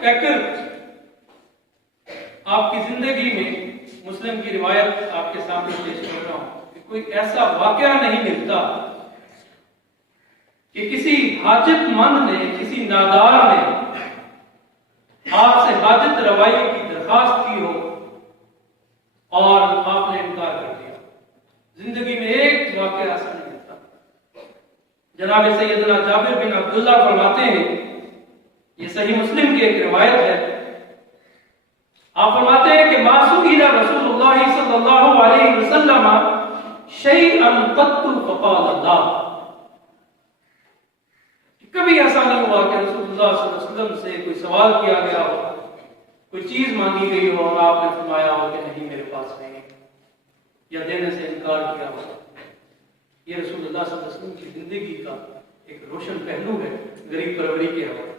Factor آپ کی زندگی میں مسلم کی روایت آپ کے سامنے پیش کر رہا ہوں کہ کوئی ایسا واقعہ نہیں ملتا کہ کسی حاجت مند نے، کسی نادار نے آپ سے حاجت روائی کی درخواست کی ہو اور آپ نے انکار کر دیا۔ زندگی میں ایک واقعہ ایسا نہیں ملتا۔ جناب سیدنا جابر بن عبداللہ فرماتے ہیں، یہ صحیح مسلم کی ایک روایت ہے، آپ فرماتے ہیں کہ ما سئل رسول اللہ صلی اللہ علیہ وسلم شیئا قط فقال لا، کبھی ایسا نہیں ہوا کہ رسول اللہ صلی اللہ علیہ وسلم سے کوئی سوال کیا گیا ہو، کوئی چیز مانگی گئی ہو اور آپ نے فرمایا ہو کہ نہیں میرے پاس نہیں، یا دینے سے انکار کیا ہو۔ یہ رسول اللہ صلی اللہ علیہ وسلم کی زندگی کا ایک روشن پہلو ہے غریب پروری کے حوالے۔